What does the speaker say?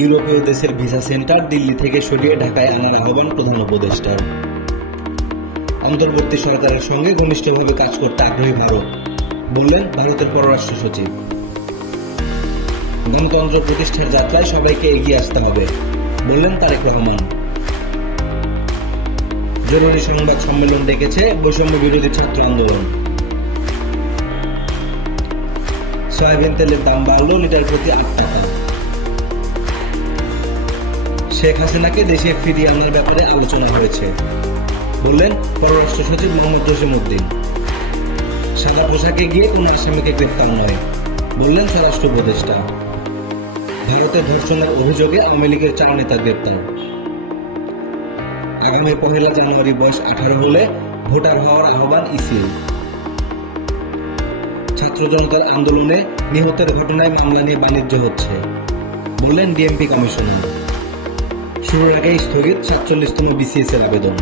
ইউরোপীয় দেশের visa centre Delhi থেকে সরিয়ে ঢাকায় আনার আহ্বান প্রধান উপদেষ্টার। অন্তর্বর্তী সরকারের সঙ্গে ঘনিষ্ঠভাবে কাজ করতে আগ্রহী ভারত, বললেন ভারতের পররাষ্ট্র সচিব। গণতন্ত্র প্রতিষ্ঠার যাত্রায় সবাইকে এগিয়ে আসতে হবে, বললেন তারেক রহমান। জরুরি সংবাদ সম্মেলন ডেকেছে বৈষম্য বিরোধী ছাত্র আন্দোলন। সয়াবিন তেলের দাম বাড়ল লিটার প্রতি ৮ টাকা। শেখ হাসিনাকে দেশে ফিরিয়ে আনার ব্যাপারে আলোচনা হয়েছে, বললেন পররাষ্ট্র সচিব মোহাম্মদ জসিমউদ্দিন। সাদা পোশাকে গিয়ে কোন আসামিকে গ্রেপ্তার নয়, বললেন স্বরাষ্ট্র উপদেষ্টা। ভারতের ধর্ষণের অভিযোগে আওয়ামী লীগের 4 নেতা গ্রেপ্তার। আগামী 1 জানুয়ারি বয়স 18 হলে ভোটার হওয়ার আহ্বান ইসির। ছাত্র জনতার আন্দোলনে নিহতের ঘটনায় মামলা নিয়ে বাণিজ্য হচ্ছে, বললেন ডিএমপি কমিশনার। শুরুর আগেই স্থগিত 47তম বিসিএস এর আবেদন।